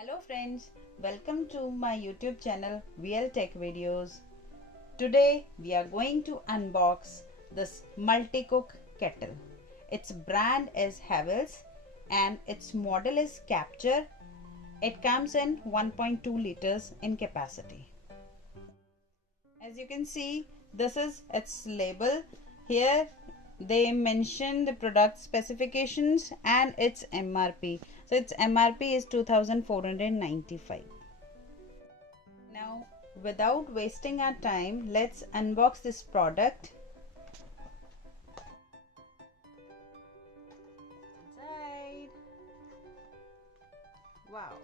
Hello friends, welcome to my YouTube channel VL Tech Videos. Today we are going to unbox this multi-cook kettle. Its brand is Havells and its model is Capture. It comes in 1.2 liters in capacity. As you can see, this is its label. Here they mention the product specifications and its MRP. So its MRP is 2495. Now without wasting our time, let's unbox this product. Inside. Wow.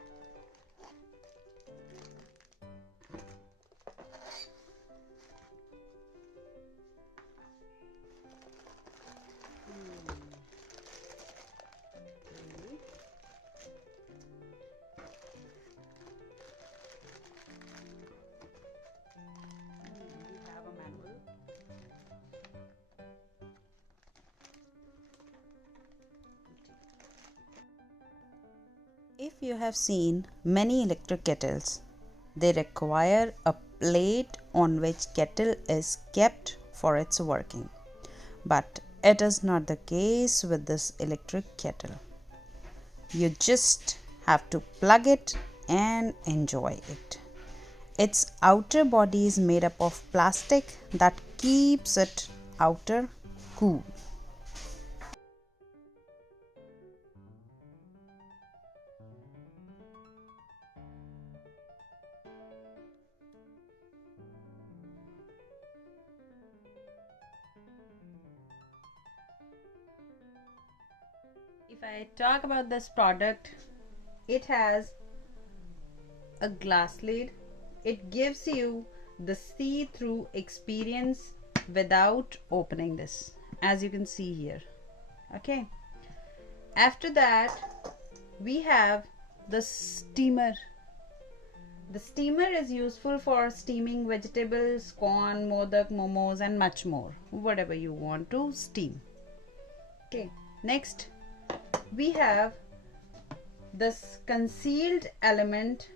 If you have seen many electric kettles, they require a plate on which kettle is kept for its working. But it is not the case with this electric kettle. You just have to plug it and enjoy it. Its outer body is made up of plastic that keeps it outer cool. If I talk about this product, it has a glass lid. It gives you the see-through experience without opening this, as you can see here. Okay, after that we have the steamer. The steamer is useful for steaming vegetables, corn, modak, momos and much more, whatever you want to steam. Okay, next we have this concealed element.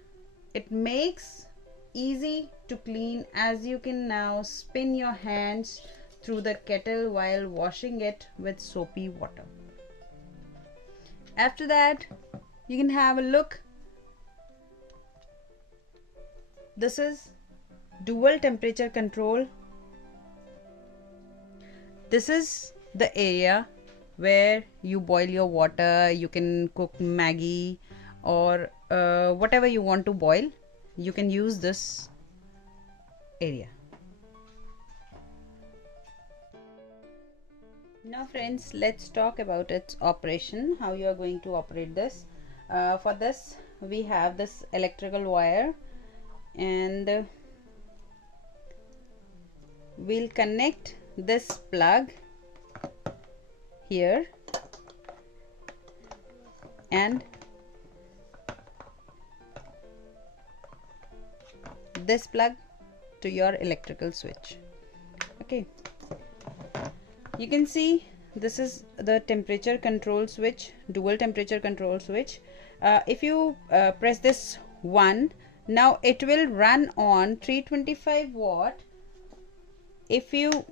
It makes easy to clean, as you can now spin your hands through the kettle while washing it with soapy water. After that, you can have a look. This is dual temperature control. This is the area where you boil your water. You can cook Maggi or whatever you want to boil. You can use this area. Now friends, let's talk about its operation, how you are going to operate this. For this we have this electrical wire, and we'll connect this plug here and this plug to your electrical switch. Okay, you can see this is the temperature control switch, dual temperature control switch. If you press this one, now it will run on 325 watt. If you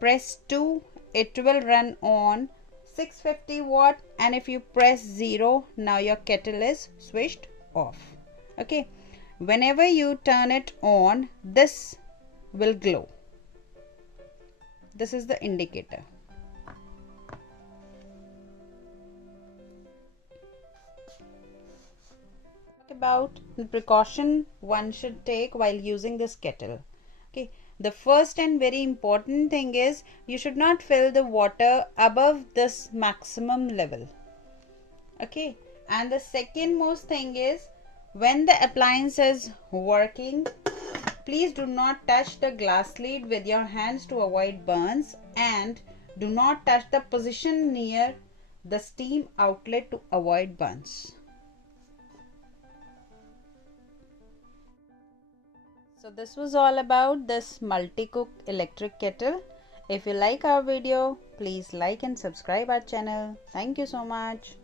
press 2, it will run on 650 watt, and if you press 0, now your kettle is switched off. Okay, whenever you turn it on, this will glow. This is the indicator. About the precaution one should take while using this kettle. Okay, the first and very important thing is you should not fill the water above this maximum level. Okay, and the second most thing is, when the appliance is working, please do not touch the glass lid with your hands to avoid burns, and do not touch the position near the steam outlet to avoid burns. So this was all about this multi-cook electric kettle. If you like our video, please like and subscribe our channel. Thank you so much.